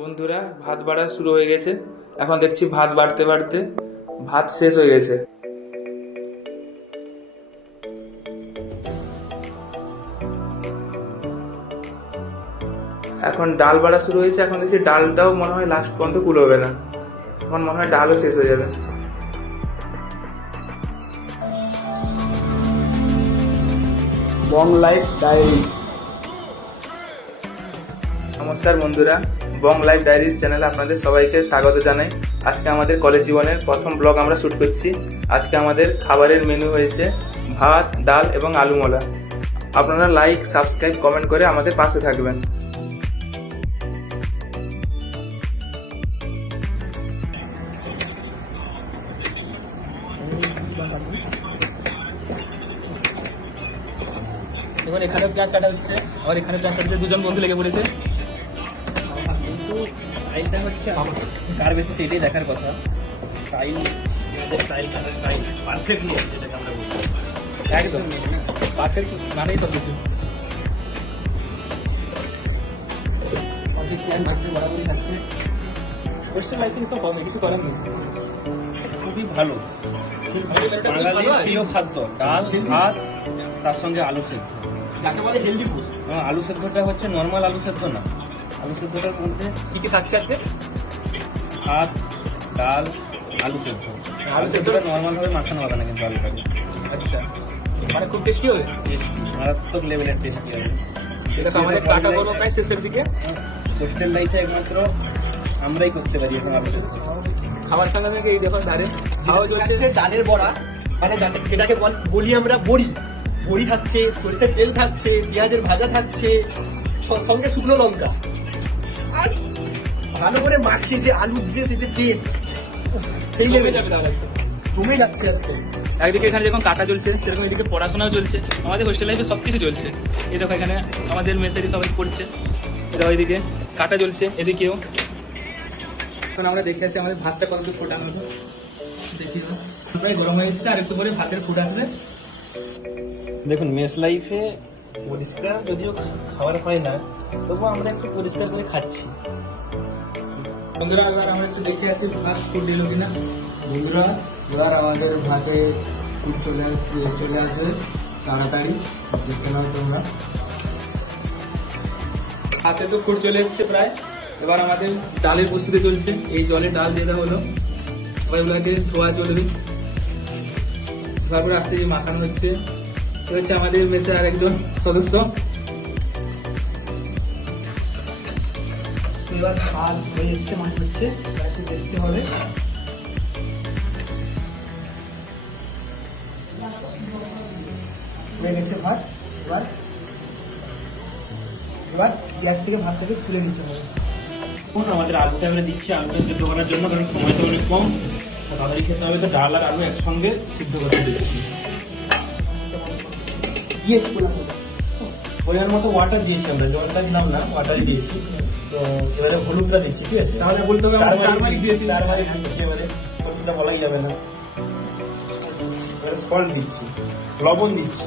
বন্ধুরা, ভাত বাড়া শুরু হয়ে গেছে। এখন দেখছি ভাত বাড়তে বাড়তে ভাত শেষ হয়ে গেছে। এখন ডাল বাড়া শুরু হয়েছে। এখন দেখছি ডালটাও মনে হয় লাস্ট পর্যন্ত কুলোবে না। এখন মনে হয় ডালও শেষ হয়ে যাবে। বং লাইফ ডায়েরি। নমস্কার বন্ধুরা, বং লাইফ ডায়েরিজ চ্যানেলে আপনাদের সবাইকে স্বাগত জানাই। আজকে আমাদের কলেজ জীবনের প্রথম ব্লগ আমরা শ্যুট করছি। আজকে আমাদের খাবারের মেনু হয়েছে ভাত, ডাল এবং আলু মোলা। আপনারা লাইক, সাবস্ক্রাইব, কমেন্ট করে আমাদের পাশে থাকবেন। দেখুন এখানেও পেঁয়াজ কাটা হচ্ছে, আর এখানে পেঁয়াজ কাটতে দুজন বন্ধু লেগে পড়েছে। কিন্তু স্টাইলটা হচ্ছে কার বেশি সেটাই দেখার কথা। স্টাইল কাটার স্টাইল পারফেক্টলি আছে, যেটাকে আমরা বলছি একদম পারফেক্ট মানেই সব কিছু। বরাবরই খাচ্ছে হোস্টেল লাইফে সব হবে, কিছু করার নেই। খুবই ভালো, বাঙালির প্রিয় খাদ্য ডাল ভাত, তার সঙ্গে আলু সেদ্ধ, যাকে বলে হেলদি ফুড। আলু সেদ্ধটা হচ্ছে নর্মাল আলু সেদ্ধ না, আলু সেদ্ধটার মধ্যে কি কি থাকছে আজকে? ভাত, ডাল, আলু সেদ্ধ। আলু সেদ্ধটা নর্মাল ভাবে মাখানো হবে না কিন্তু আলুটাকে। আচ্ছা, মানে খুব টেস্টি হবে, মারাত্মক লেভেলের টেস্টি হবে। এটা তো আমাদের কাটা বলো প্রায় শেষের দিকে। হোস্টেল লাইফে একমাত্র আমরাই করতে পারি এখন আলু সেদ্ধ। খাবার খাওয়া থেকে এই দেখো ধারে খাওয়া হচ্ছে ডালের বড়া, মানে যেটাকে বলি আমরা বড়ি। বড়ি থাকছে, সরিষার তেল থাকছে, পেঁয়াজের ভাজা থাকছে, সঙ্গে শুকনো লঙ্কা, আর ভালো করে মাখিয়ে যে আলুর যে টেস্ট, সেই লেভেল জমে যাচ্ছে আজকে। একদিকে এখানে যখন কাটা চলছে, সেরকম এদিকে পড়াশোনাও চলছে। আমাদের হোস্টেল লাইফে সবকিছু চলছে। এই দেখো এখানে আমাদের মেসেরই সবাই পড়ছে, এটা ওইদিকে কাটা চলছে, এদিকেও। এখন আমরা দেখে আসি আমাদের ভাতটা কতটুকু ফোটানো হতো, দেখি প্রায় গরম হয়ে এসছে, আর একটু পরে ভাতের ফুট আসবে। দেখুন মেস লাইফে পরিষ্কার যদিও খাবার হয় না, তবুও আমরা একটু পরিষ্কার করে খাচ্ছি। বন্ধুরা, এবার আমরা একটু দেখে আসি ভাত ফুট দিল কিনা। বন্ধুরা, এবার আমাদের ভাতে ফুট চলে আসবে তাড়াতাড়ি, দেখতে নাও তোমরা। হাতে তো ফুট চলে এসছে প্রায়। এবার আমাদের ডালের প্রস্তুতি চলছে। এই জলে ডাল দিয়ে দেওয়া হলো, এবার ওগুলোকে ধোয়া চলবে। তারপরে আস্তে যে মাখানো হচ্ছে। হচ্ছে আমাদের মেসের আরেকজন সদস্য। এবার ভাত হয়ে এসছে, মনে হচ্ছে দেখতে হবে। হয়ে গেছে ভাত। এবার গ্যাস থেকে ভাতটাকে তুলে নিতে হবে। আমাদের আলুটা আমরা দিচ্ছি আলুটা সিদ্ধ করার জন্য, কারণ সময়টা অনেক কম, তাড়াতাড়ি খেতে হবে। তো ডাল আর আলু একসঙ্গে সিদ্ধ করতে দিচ্ছি। পরিমাণ মতো ওয়াটার দিয়েছি আমরা, জলটা দিলাম না, ওয়াটারই দিয়েছি। তো এবারে হলুদটা দিচ্ছি, ঠিক আছে? তাহলে বলতে হবে টারমারিক দিয়েছি, টারমারিক দিচ্ছি। এবারে হলুদটা বলাই যাবে না। এবারে সল্ট দিচ্ছি, লবণ দিচ্ছি।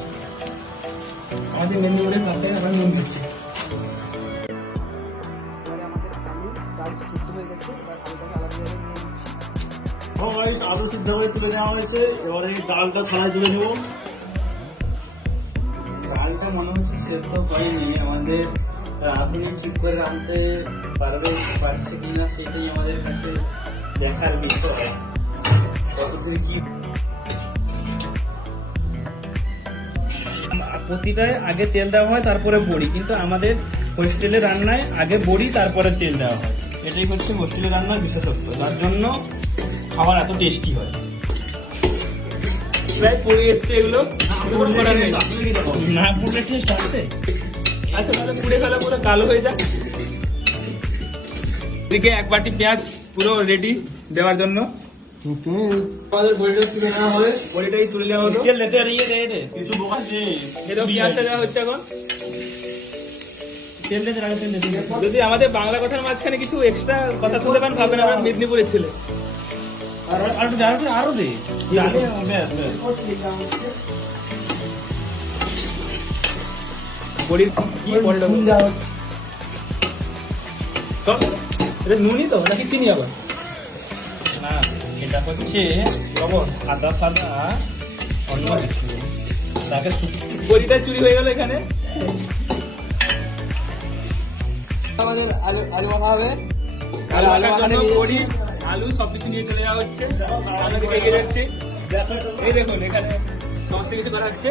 আমাদের মেনু করে ভাতে আমরা নুন দিচ্ছি। এবারে আমাদের আলু ডাল সিদ্ধ হয়ে গেছে, এবার আলুটাকে আলাদা জায়গায় নিয়ে নিচ্ছি। আলু সিদ্ধ হয়ে তুলে নেওয়া হয়েছে। এবারে ডালটা থালায় তুলে নেব। ডালটা মনে হচ্ছে সেদ্ধ হয়নি, আমাদের রাঁধুনি ঠিক করে রাঁধতে পারছে কিনা সেটাই আমাদের কাছে দেখার বিষয়। কতদূর কি প্রতিটায় আগে তেল দেওয়া হয়, তারপরে বড়ি, কিন্তু আমাদের হোস্টেলে রান্নায় আগে বড়ি তারপরে তেল দেওয়া হয়। এটাই হচ্ছে হোস্টেলে রান্নার বিশেষত্ব, যার জন্য খাবার এত টেস্টি হয়। প্রায় পড়ে এসছে এগুলো, না পুরো টেস্ট আছে। আচ্ছা, তাহলে পুড়ে ফেলা পুরো কালো হয়ে যাক। এদিকে এক বাটি পেঁয়াজ পুরো রেডি দেওয়ার জন্য। আমাদের বড়িটা তুলে নেওয়া হবে, বড়িটাই তুলে নেওয়া হলো। কিছু বোকার নেই। এটা পেঁয়াজটা দেওয়া হচ্ছে এখন। তেল দিতে আগে তেল দিতে। যদি আমাদের বাংলা কথার মাঝখানে কিছু এক্সট্রা কথা শুনতে পান, ভাবেন আমরা মেদিনীপুরের ছেলে। আরো দে। বড়ির কি পরে এটা নুনই তো নাকি চিনি আবার? না, এটা হচ্ছে লবণ, আদা ফাদা অন্য কিছু। তাকে বড়িটা চুরি হয়ে গেল এখানে। আমাদের আলু আলু মাখা হবে। আলু আলু মাখার মাখাটা জন্য নিয়ে বড়ি, আলু সবকিছু নিয়ে চলে যাওয়া হচ্ছে। সামনে দিকে এগিয়ে যাচ্ছি। এই দেখুন এখানে সমস্ত কিছু করা হচ্ছে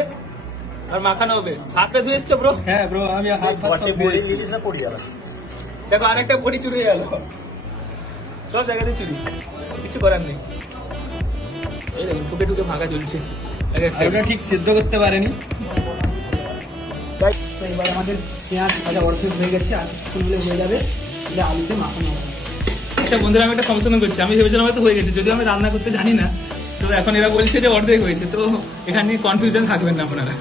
আর মাখানো হবে। হাতটা ধুয়ে এসছো ব্রো? হ্যাঁ ব্রো, আমি হাত ফাত সব ধুয়েছি। দেখো আরেকটা বড়ি চুরি হয়ে গেল। সব জায়গাতে চুরি, কিছু করার নেই। এই দেখুন টুকে টুকে ভাঙা চলছে। এক একটা। আলুটা ঠিক সিদ্ধ করতে পারেনি। তো এবার আমাদের পেঁয়াজ ভাজা অর্ধেক হয়ে গেছে, আর কিছুগুলো হয়ে যাবে, এটা আলুতে মাখানো হবে। আচ্ছা বন্ধুরা, আমি একটা সমস্যা করছি। আমি ভেবেছিলাম হয়তো হয়ে গেছে, যদিও আমি রান্না করতে জানি না। তো এখন এরা বলছে যে অর্ধেক হয়েছে, তো এখানে কনফিউশন থাকবেন না আপনারা।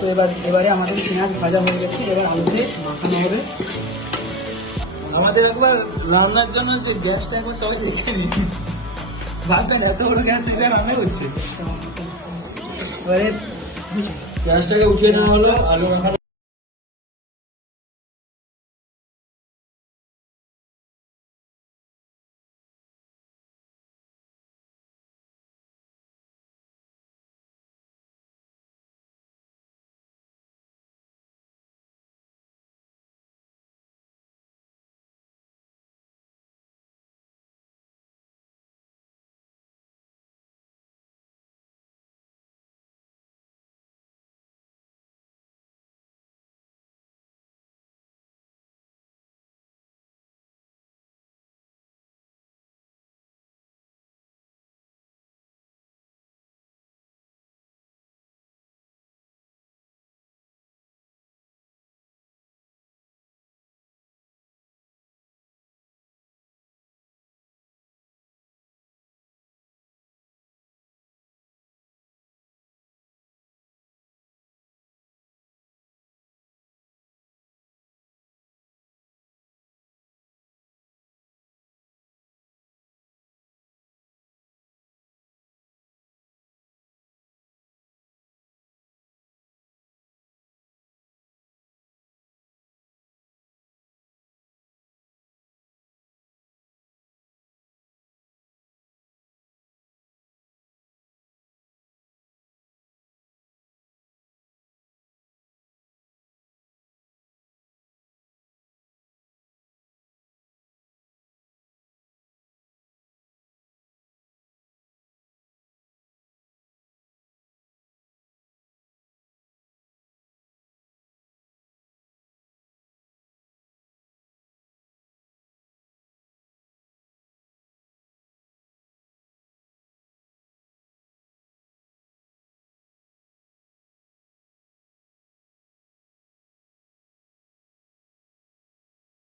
তো এবারে আমাদের পেঁয়াজ ভাজা হয়ে গেছে, এবার আলুতে মাখানো হবে। আমাদের একবার রান্নার জন্য যে গ্যাসটা একবার সবাই দেখে নি। ভাবছেন এত বড় গ্যাস এটা রান্না করছে। এবারে পেঁয়াজটাকে উঠিয়ে নেওয়া হলো, আলু মাখানো